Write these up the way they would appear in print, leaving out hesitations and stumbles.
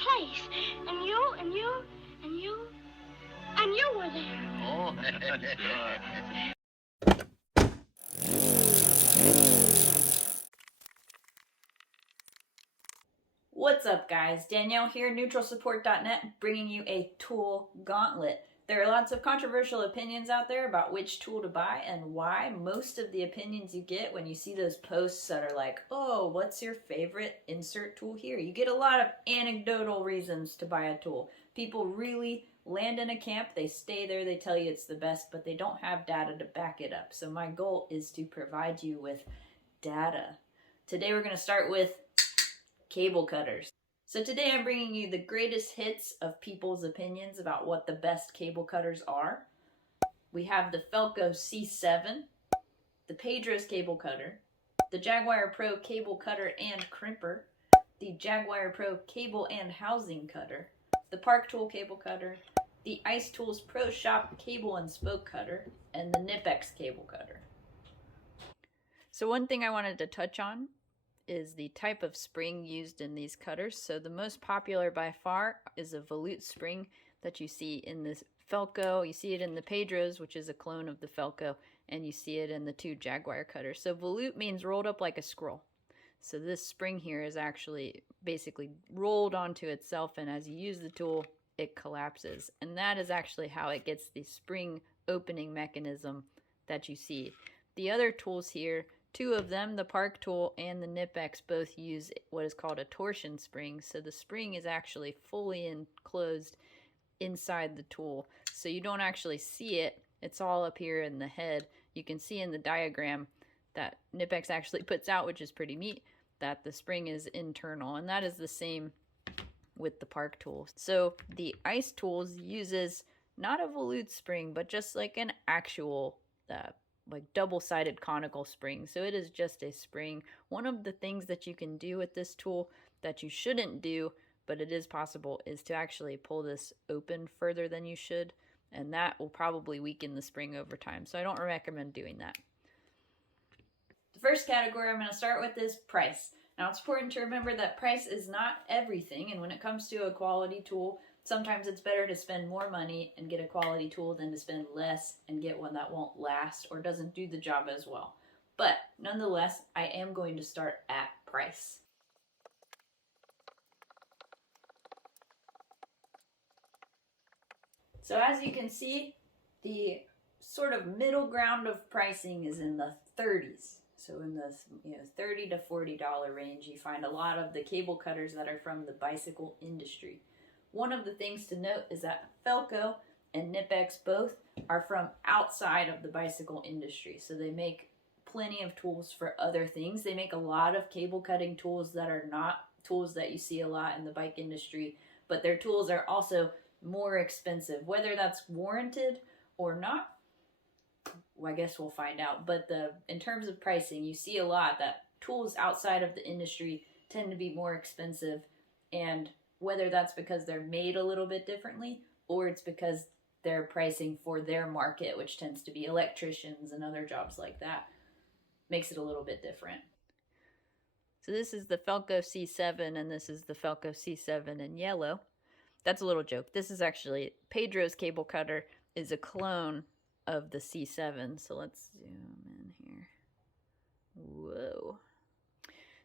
place. And you were there. Oh, What's up, guys? Danielle here, neutralsupport.net, bringing you a tool gauntlet. There are lots of controversial opinions out there about which tool to buy and why. Most of the opinions you get when you see those posts that are like, oh, what's your favorite insert tool here? You get a lot of anecdotal reasons to buy a tool. People really land in a camp, they stay there, they tell you it's the best, but they don't have data to back it up. So my goal is to provide you with data. Today we're going to start with cable cutters. So today I'm bringing you the greatest hits of people's opinions about what the best cable cutters are. We have the Felco C7, the Pedro's cable cutter, the Jaguar Pro cable cutter and crimper, the Jaguar Pro cable and housing cutter, the Park Tool cable cutter, the Ice Tools Pro Shop cable and spoke cutter, and the Knipex cable cutter. So one thing I wanted to touch on is the type of spring used in these cutters. So the most popular by far is a volute spring that you see in this Felco. You see it in the Pedro's, which is a clone of the Felco, and you see it in the two Jaguar cutters. So volute means rolled up like a scroll. So this spring here is actually basically rolled onto itself, and as you use the tool, it collapses. And that is actually how it gets the spring opening mechanism that you see. The other tools here, two of them, the Park Tool and the Knipex, both use what is called a torsion spring. So the spring is actually fully enclosed inside the tool. So you don't actually see it. It's all up here in the head. You can see in the diagram that Knipex actually puts out, which is pretty neat, that the spring is internal. And that is the same with the Park Tool. So the Ice Tools uses not a volute spring, but just like an actual like double-sided conical spring. So it is just a spring. One of the things that you can do with this tool that you shouldn't do, but it is possible, is to actually pull this open further than you should, and that will probably weaken the spring over time. So I don't recommend doing that. The first category I'm going to start with is price. Now it's important to remember that price is not everything, and when it comes to a quality tool, sometimes it's better to spend more money and get a quality tool than to spend less and get one that won't last or doesn't do the job as well. But nonetheless, I am going to start at price. So as you can see, the sort of middle ground of pricing is in the 30s. So in the $30 to $40 range, you find a lot of the cable cutters that are from the bicycle industry. One of the things to note is that Felco and Knipex both are from outside of the bicycle industry. So they make plenty of tools for other things. They make a lot of cable cutting tools that are not tools that you see a lot in the bike industry, but their tools are also more expensive. Whether that's warranted or not, well, I guess we'll find out. But in terms of pricing, you see a lot that tools outside of the industry tend to be more expensive, and whether that's because they're made a little bit differently or it's because they're pricing for their market, which tends to be electricians and other jobs like that, makes it a little bit different. So this is the Felco C7 and this is the Felco C7 in yellow. That's a little joke. This is actually Pedro's cable cutter is a clone of the C7. So let's zoom in here. Whoa.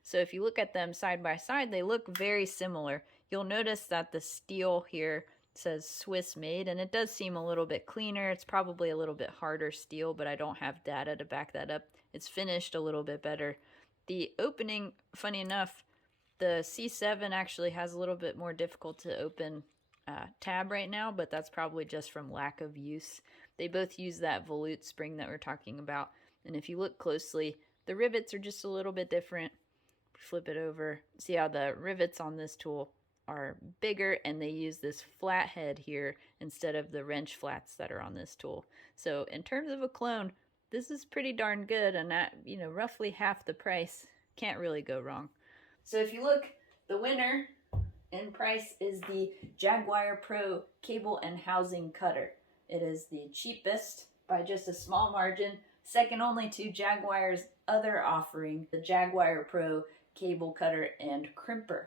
So if you look at them side by side, they look very similar. You'll notice that the steel here says Swiss made, and it does seem a little bit cleaner. It's probably a little bit harder steel, but I don't have data to back that up. It's finished a little bit better. The opening, funny enough, the C7 actually has a little bit more difficult to open tab right now, but that's probably just from lack of use. They both use that volute spring that we're talking about, and if you look closely, the rivets are just a little bit different. Flip it over, see how the rivets on this tool are bigger, and they use this flat head here instead of the wrench flats that are on this tool. So in terms of a clone, this is pretty darn good, and at roughly half the price, can't really go wrong. So if you look, the winner in price is the Jaguar Pro cable and housing cutter. It is the cheapest by just a small margin, second only to Jaguar's other offering, the Jaguar Pro cable cutter and crimper.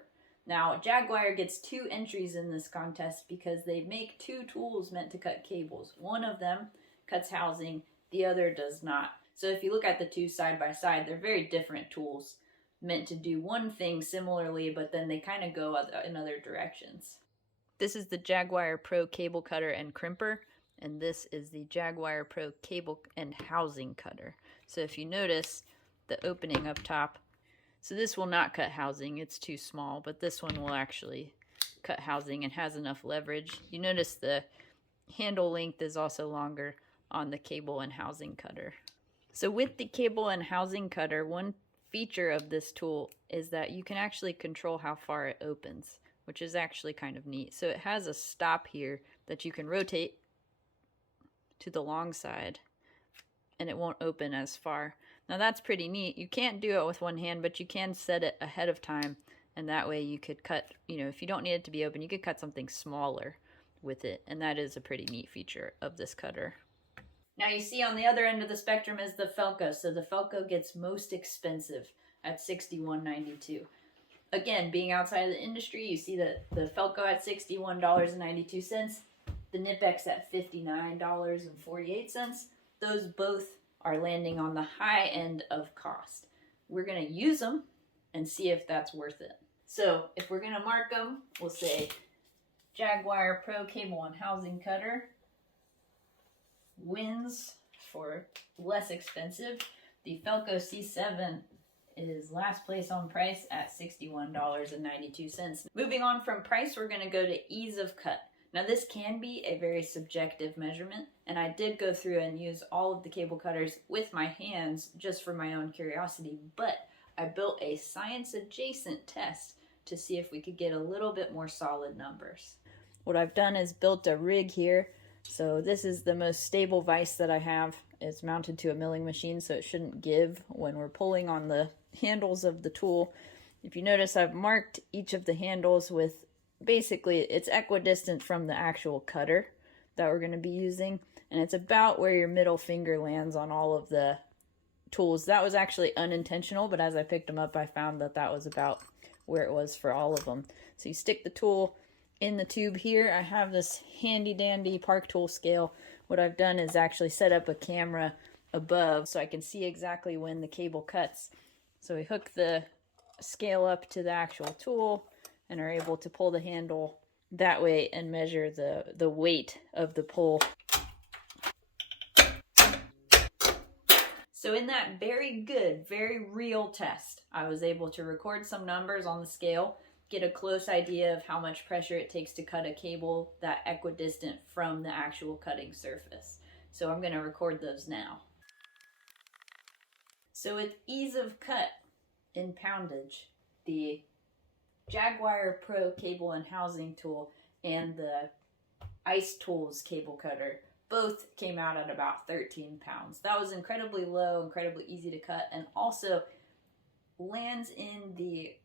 Now, Jaguar gets 2 entries in this contest because they make 2 tools meant to cut cables. One of them cuts housing, the other does not. So if you look at the 2 side by side, they're very different tools meant to do one thing similarly, but then they kind of go in other directions. This is the Jaguar Pro Cable Cutter and Crimper, and this is the Jaguar Pro Cable and Housing Cutter. So if you notice the opening up top, so this will not cut housing, it's too small, but this one will actually cut housing and has enough leverage. You notice the handle length is also longer on the cable and housing cutter. So with the cable and housing cutter, one feature of this tool is that you can actually control how far it opens, which is actually kind of neat. So it has a stop here that you can rotate to the long side and it won't open as far. Now that's pretty neat. You can't do it with one hand, but you can set it ahead of time, and that way you could cut, if you don't need it to be open, you could cut something smaller with it, and that is a pretty neat feature of this cutter. Now you see on the other end of the spectrum is the Felco. So the Felco gets most expensive at $61.92. Again, being outside of the industry, you see that the Felco at $61.92, the Knipex at $59.48. Those both are landing on the high end of cost. We're going to use them and see if that's worth it. So if we're going to mark them, we'll say Jaguar Pro Cable and Housing Cutter wins for less expensive. The Felco C7 is last place on price at $61.92. Moving on from price, we're going to go to ease of cut. Now this can be a very subjective measurement, and I did go through and use all of the cable cutters with my hands just for my own curiosity, but I built a science adjacent test to see if we could get a little bit more solid numbers. What I've done is built a rig here. So this is the most stable vise that I have. It's mounted to a milling machine, so it shouldn't give when we're pulling on the handles of the tool. If you notice, I've marked each of the handles with basically it's equidistant from the actual cutter that we're going to be using, and it's about where your middle finger lands on all of the tools. That was actually unintentional, but as I picked them up I found that that was about where it was for all of them. So you stick the tool in the tube here. I have this handy dandy Park Tool scale. What I've done is actually set up a camera above so I can see exactly when the cable cuts. So we hook the scale up to the actual tool and are able to pull the handle that way and measure the weight of the pull. So in that very good, very real test, I was able to record some numbers on the scale, get a close idea of how much pressure it takes to cut a cable that equidistant from the actual cutting surface. So I'm going to record those now. So with ease of cut in poundage, the Jaguar Pro Cable and Housing Tool and the Ice Tools cable cutter both came out at about 13 pounds. That was incredibly low, incredibly easy to cut, and also lands in the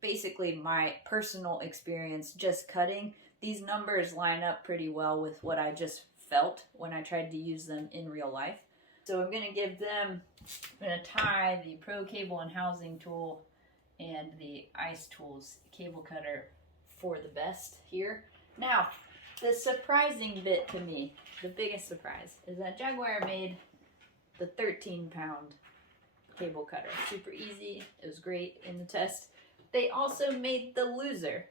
basically my personal experience just cutting. These numbers line up pretty well with what I just felt when I tried to use them in real life. So I'm going to tie the Pro Cable and Housing Tool and the Ice Tools cable cutter for the best here. Now, the surprising bit to me, the biggest surprise, is that Jaguar made the 13-pound cable cutter. Super easy. It was great in the test. They also made the loser,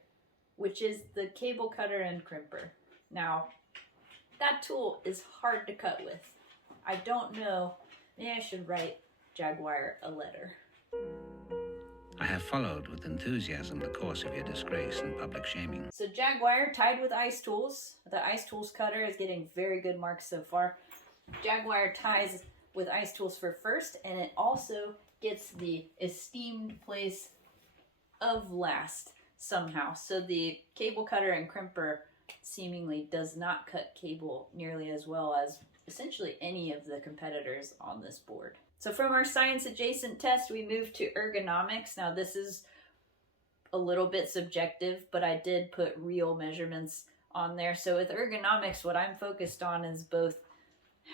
which is the cable cutter and crimper. Now, that tool is hard to cut with. I don't know. Maybe I should write Jaguar a letter. I have followed with enthusiasm the course of your disgrace and public shaming. So Jaguar tied with Ice Tools. The Ice Tools cutter is getting very good marks so far. Jaguar ties with Ice Tools for first, and it also gets the esteemed place of last somehow. So the cable cutter and crimper seemingly does not cut cable nearly as well as essentially any of the competitors on this board. So from our science adjacent test, we moved to ergonomics. Now this is a little bit subjective, but I did put real measurements on there. So with ergonomics, what I'm focused on is both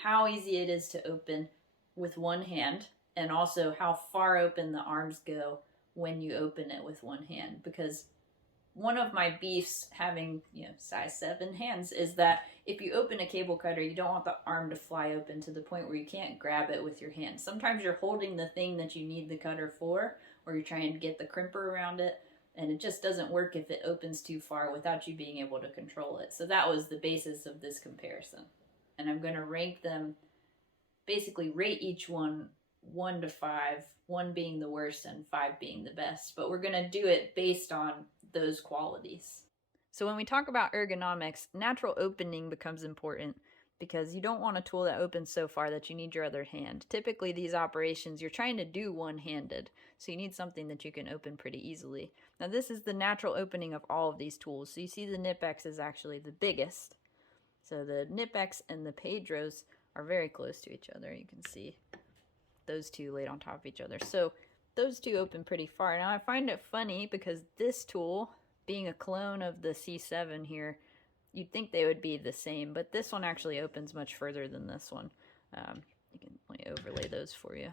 how easy it is to open with one hand and also how far open the arms go when you open it with one hand, because one of my beefs having, size 7 hands is that if you open a cable cutter, you don't want the arm to fly open to the point where you can't grab it with your hand. Sometimes you're holding the thing that you need the cutter for, or you're trying to get the crimper around it, and it just doesn't work if it opens too far without you being able to control it. So that was the basis of this comparison. And I'm going to rank them, basically rate each one 1 to 5, 1 being the worst and 5 being the best. But we're going to do it based on those qualities. So when we talk about ergonomics, natural opening becomes important because you don't want a tool that opens so far that you need your other hand. Typically these operations you're trying to do one-handed, so you need something that you can open pretty easily. Now this is the natural opening of all of these tools. So you see the Knipex is actually the biggest. So the Knipex and the Pedros are very close to each other. You can see those two laid on top of each other. So those two open pretty far. Now I find it funny because this tool, being a clone of the C7 here, you'd think they would be the same, but this one actually opens much further than this one. You can let me overlay those for you.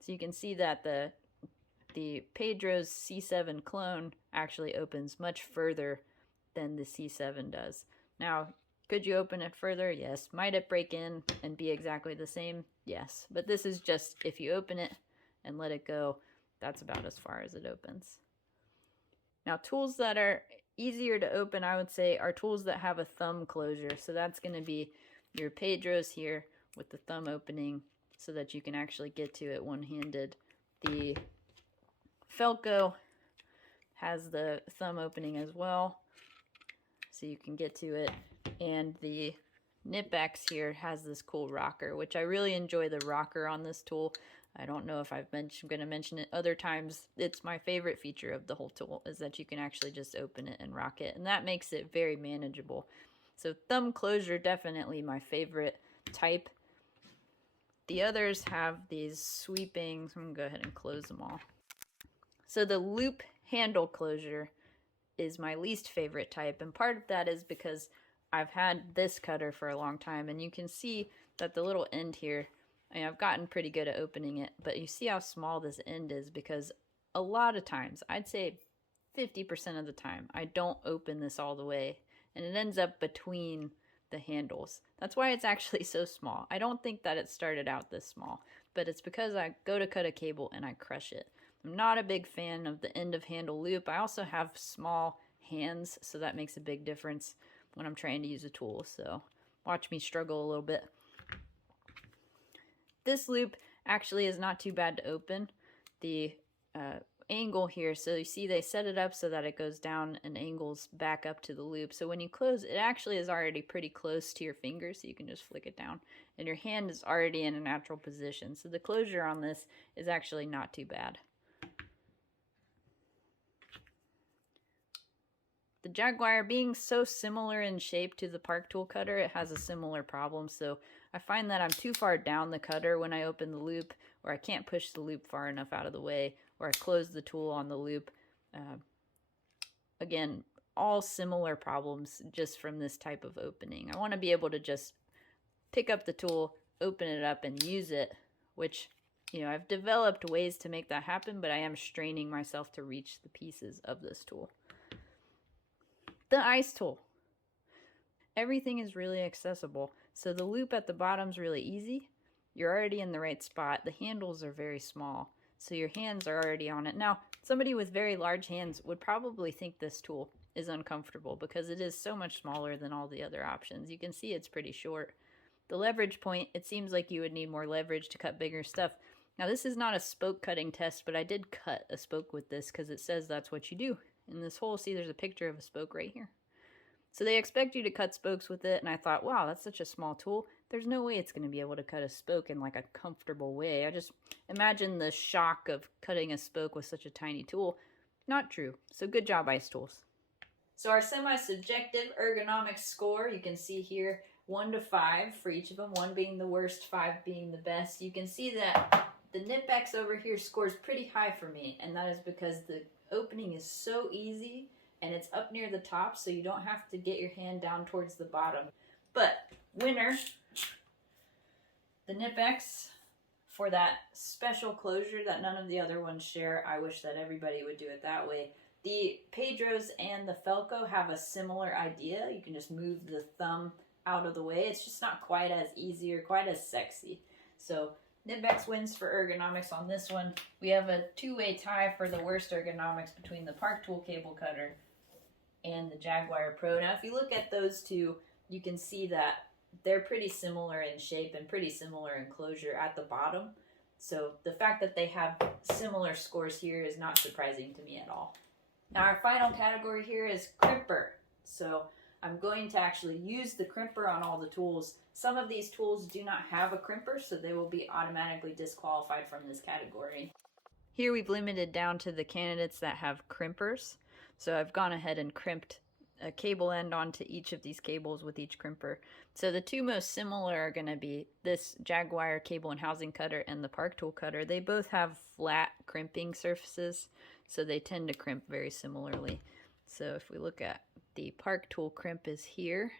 So you can see that the Pedro's C7 clone actually opens much further than the C7 does. Now, could you open it further? Yes. Might it break in and be exactly the same? Yes. But this is just if you open it and let it go, that's about as far as it opens. Now, tools that are easier to open, I would say, are tools that have a thumb closure. So that's going to be your Pedros here with the thumb opening so that you can actually get to it one-handed. The Felco has the thumb opening as well, so you can get to it. And the Knipex here has this cool rocker, which I really enjoy the rocker on this tool. I don't know if I'm going to mention it other times. It's my favorite feature of the whole tool is that you can actually just open it and rock it, and that makes it very manageable. So thumb closure, definitely my favorite type. The others have these sweeping, so I'm going to go ahead and close them all. So the loop handle closure is my least favorite type, and part of that is because I've had this cutter for a long time, and you can see that the little end here, I've gotten pretty good at opening it, but you see how small this end is because a lot of times, I'd say 50% of the time, I don't open this all the way, and it ends up between the handles. That's why it's actually so small. I don't think that it started out this small, but it's because I go to cut a cable and I crush it. I'm not a big fan of the end of handle loop. I also have small hands, so that makes a big difference when I'm trying to use a tool. So watch me struggle a little bit. This loop actually is not too bad to open. The angle here, so you see they set it up so that it goes down and angles back up to the loop. So when you close, it actually is already pretty close to your finger, so you can just flick it down. And your hand is already in a natural position. So the closure on this is actually not too bad. The Jaguar, being so similar in shape to the Park Tool cutter, it has a similar problem. So I find that I'm too far down the cutter when I open the loop, or I can't push the loop far enough out of the way, or I close the tool on the loop. Again, all similar problems just from this type of opening. I want to be able to just pick up the tool, open it up, and use it, which, I've developed ways to make that happen, but I am straining myself to reach the pieces of this tool. The ice tool. Everything is really accessible. So the loop at the bottom is really easy. You're already in the right spot. The handles are very small, so your hands are already on it. Now, somebody with very large hands would probably think this tool is uncomfortable because it is so much smaller than all the other options. You can see it's pretty short. The leverage point, it seems like you would need more leverage to cut bigger stuff. Now, this is not a spoke cutting test, but I did cut a spoke with this because it says that's what you do. In this hole, see, there's a picture of a spoke right here. So they expect you to cut spokes with it, and I thought, wow, that's such a small tool. There's no way it's going to be able to cut a spoke in like a comfortable way. I just imagine the shock of cutting a spoke with such a tiny tool. Not true. So good job, Ice Tools. So our semi-subjective ergonomics score, you can see here, 1 to 5 for each of them, 1 being the worst, 5 being the best. You can see that the Knipex over here scores pretty high for me, and that is because the opening is so easy and it's up near the top, so you don't have to get your hand down towards the bottom. But winner, the Knipex, for that special closure that none of the other ones share. I wish that everybody would do it that way. The Pedros and the Felco have a similar idea. You can just move the thumb out of the way. It's just not quite as easy or quite as sexy. So Knipex wins for ergonomics on this one. We have a two-way tie for the worst ergonomics between the Park Tool cable cutter and the Jaguar Pro. Now, if you look at those two, you can see that they're pretty similar in shape and pretty similar in closure at the bottom. So the fact that they have similar scores here is not surprising to me at all. Now, our final category here is Crimper. So I'm going to actually use the Crimper on all the tools. Some of these tools do not have a Crimper, so they will be automatically disqualified from this category. Here we've limited down to the candidates that have crimpers. So I've gone ahead and crimped a cable end onto each of these cables with each crimper. So the two most similar are going to be this Jaguar cable and housing cutter and the Park Tool cutter. They both have flat crimping surfaces, so they tend to crimp very similarly. So if we look at the Park Tool crimp is here.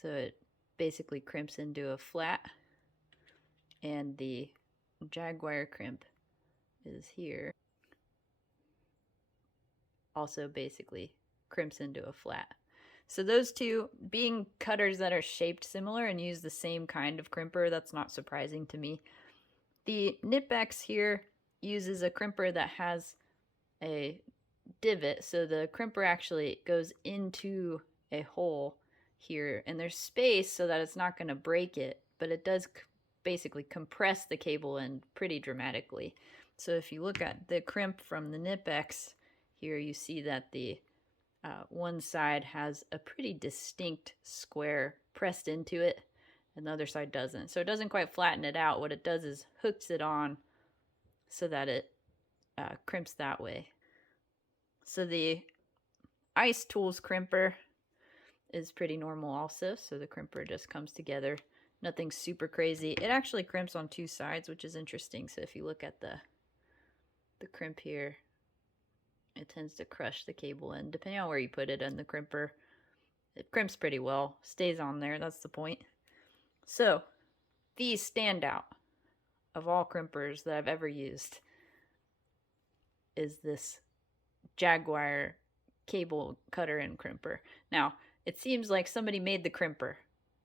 So it basically crimps into a flat, and the Jaguar crimp is here. Also basically crimps into a flat. So those two being cutters that are shaped similar and use the same kind of crimper, that's not surprising to me. The Knipex here uses a crimper that has a divot, so the crimper actually goes into a hole here, and there's space so that it's not going to break it, but it does basically compress the cable end pretty dramatically. So if you look at the crimp from the Knipex, here you see that the one side has a pretty distinct square pressed into it, and the other side doesn't. So it doesn't quite flatten it out. What it does is hooks it on so that it crimps that way. So the Ice Tools crimper is pretty normal also. So the crimper just comes together. Nothing super crazy. It actually crimps on two sides, which is interesting. So if you look at the crimp here, it tends to crush the cable end. Depending on where you put it in the crimper, it crimps pretty well. Stays on there, that's the point. So, the standout of all crimpers that I've ever used is this Jaguar cable cutter and crimper. Now, it seems like somebody made the crimper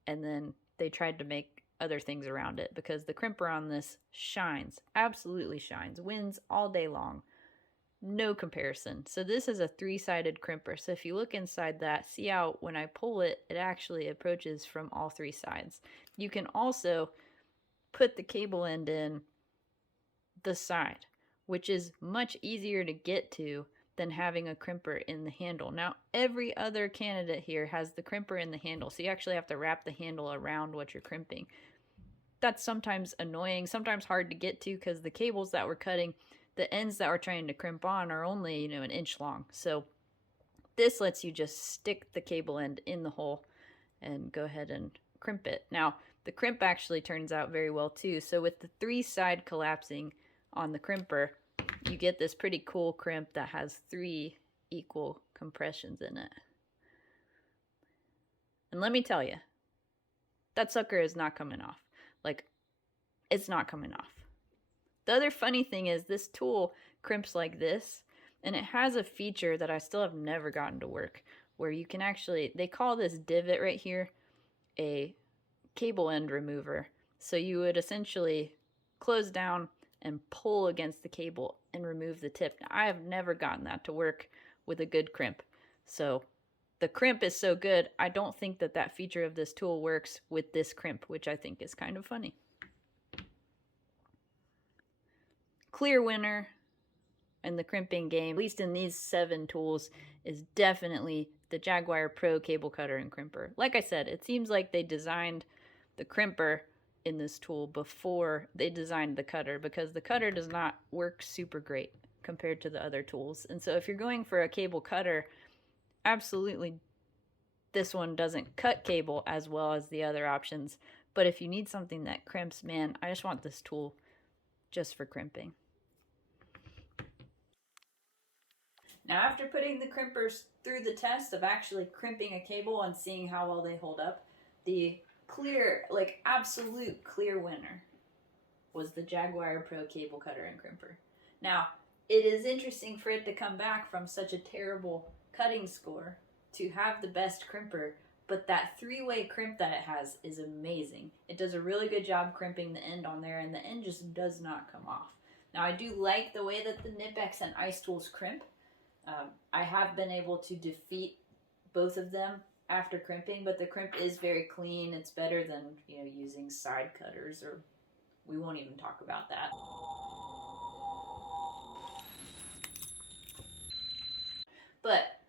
and then they tried to make other things around it, because the crimper on this shines, absolutely shines, wins all day long. No comparison. So this is a three-sided crimper. So if you look inside that, see how when I pull it, it actually approaches from all three sides. You can also put the cable end in the side, which is much easier to get to than having a crimper in the handle. Now, every other candidate here has the crimper in the handle, so you actually have to wrap the handle around what you're crimping. That's sometimes annoying, sometimes hard to get to, because the cables that we're cutting, the ends that we're trying to crimp on are only, an inch long. So this lets you just stick the cable end in the hole and go ahead and crimp it. Now, the crimp actually turns out very well too. So with the three side collapsing on the crimper, you get this pretty cool crimp that has three equal compressions in it. And let me tell you, that sucker is not coming off. Like, it's not coming off. The other funny thing is this tool crimps like this, and it has a feature that I still have never gotten to work, where you can actually, they call this divot right here a cable end remover. So you would essentially close down and pull against the cable and remove the tip. Now, I have never gotten that to work with a good crimp. So the crimp is so good, I don't think that that feature of this tool works with this crimp, which I think is kind of funny. Clear winner in the crimping game, at least in these 7 tools, is definitely the Jaguar Pro cable cutter and crimper. Like I said, it seems like they designed the crimper in this tool before they designed the cutter, because the cutter does not work super great compared to the other tools. And so if you're going for a cable cutter, absolutely this one doesn't cut cable as well as the other options. But if you need something that crimps, man, I just want this tool just for crimping. Now, after putting the crimpers through the test of actually crimping a cable and seeing how well they hold up, the clear, like absolute clear winner was the Jaguar Pro cable cutter and crimper. Now, it is interesting for it to come back from such a terrible cutting score to have the best crimper, but that 3-way crimp that it has is amazing. It does a really good job crimping the end on there, and the end just does not come off. Now, I do like the way that the Knipex and Ice Tools crimp. I have been able to defeat both of them after crimping, but the crimp is very clean. It's better than, using side cutters, or we won't even talk about that. But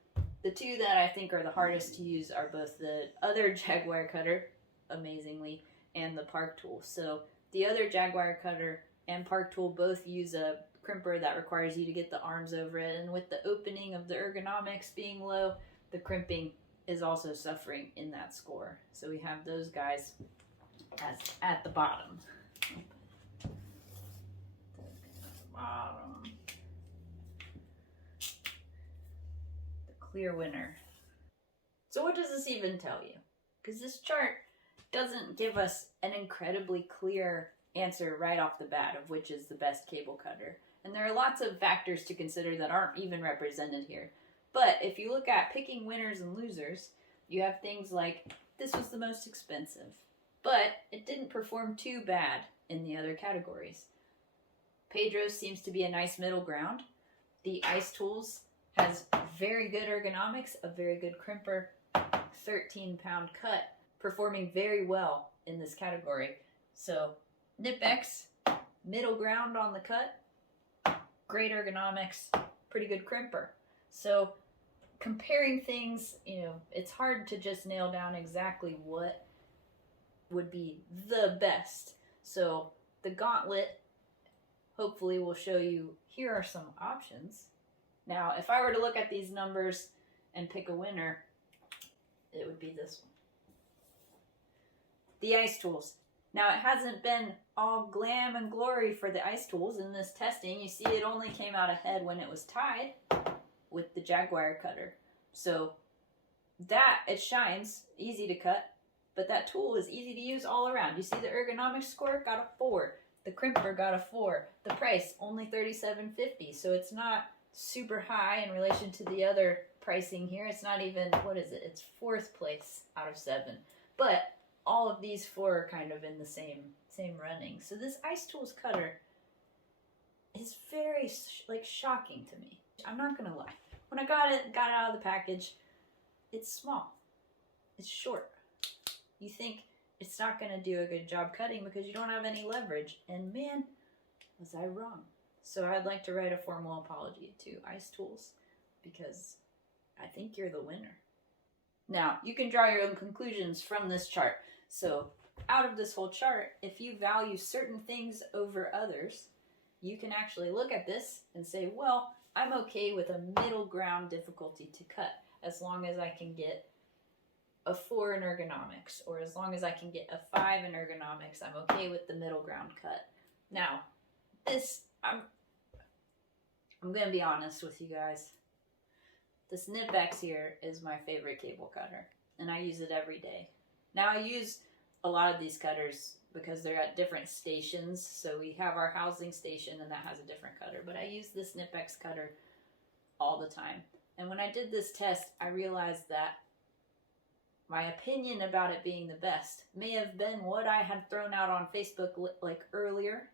the two that I think are the hardest to use are both the other Jaguar cutter, amazingly, and the Park tool. So the other Jaguar cutter and Park tool both use a crimper that requires you to get the arms over it, and with the opening of the ergonomics being low, the crimping is also suffering in that score. So we have those guys at the bottom. The clear winner. So what does this even tell you? Because this chart doesn't give us an incredibly clear answer right off the bat of which is the best cable cutter. And there are lots of factors to consider that aren't even represented here. But if you look at picking winners and losers, you have things like, this was the most expensive, but it didn't perform too bad in the other categories. Pedro's seems to be a nice middle ground. The Ice Tools has very good ergonomics, a very good crimper, 13-pound cut, performing very well in this category. So Knipex, middle ground on the cut, great ergonomics, pretty good crimper. So comparing things, it's hard to just nail down exactly what would be the best. So the gauntlet hopefully will show you, here are some options. Now, if I were to look at these numbers and pick a winner, it would be this one. The Ice Tools. Now, it hasn't been all glam and glory for the Ice Tools in this testing. You see, it only came out ahead when it was tied with the Jaguar cutter. So that, it shines, easy to cut, but that tool is easy to use all around. You see the ergonomics score got a 4. The crimper got a 4. The price, only $37.50. So it's not super high in relation to the other pricing here. It's not even, what is it? It's 4th place out of 7. But all of these 4 are kind of in the same running. So this Ice Tools cutter is very shocking to me. I'm not gonna lie. When I got it out of the package, it's small. It's short. You think it's not gonna do a good job cutting because you don't have any leverage. And man, was I wrong. So I'd like to write a formal apology to Ice Tools because I think you're the winner. Now, you can draw your own conclusions from this chart. So out of this whole chart, if you value certain things over others, you can actually look at this and say, well, I'm okay with a middle ground difficulty to cut as long as I can get a 4 in ergonomics, or as long as I can get a 5 in ergonomics, I'm okay with the middle ground cut. Now, this, I'm going to be honest with you guys. This Knipex here is my favorite cable cutter, and I use it every day. Now, I use a lot of these cutters because they're at different stations. So we have our housing station, and that has a different cutter. But I use this Knipex cutter all the time. And when I did this test, I realized that my opinion about it being the best may have been what I had thrown out on Facebook earlier.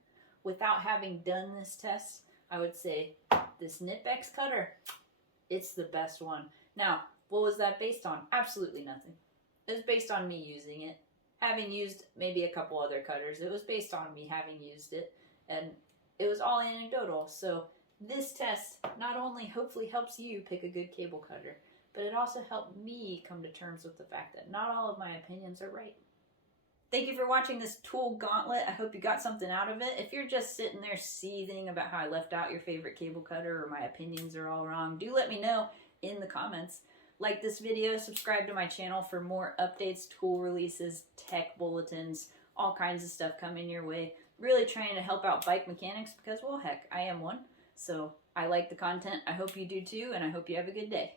Without having done this test, I would say this Knipex cutter, it's the best one. Now, what was that based on? Absolutely nothing. It was based on me using it, having used maybe a couple other cutters. It was based on me having used it, and it was all anecdotal. So this test not only hopefully helps you pick a good cable cutter, but it also helped me come to terms with the fact that not all of my opinions are right. Thank you for watching this tool gauntlet. I hope you got something out of it. If you're just sitting there seething about how I left out your favorite cable cutter or my opinions are all wrong, do let me know in the comments. Like this video, subscribe to my channel for more updates, tool releases, tech bulletins, all kinds of stuff coming your way. Really trying to help out bike mechanics because, well, heck, I am one. So I like the content. I hope you do too, and I hope you have a good day.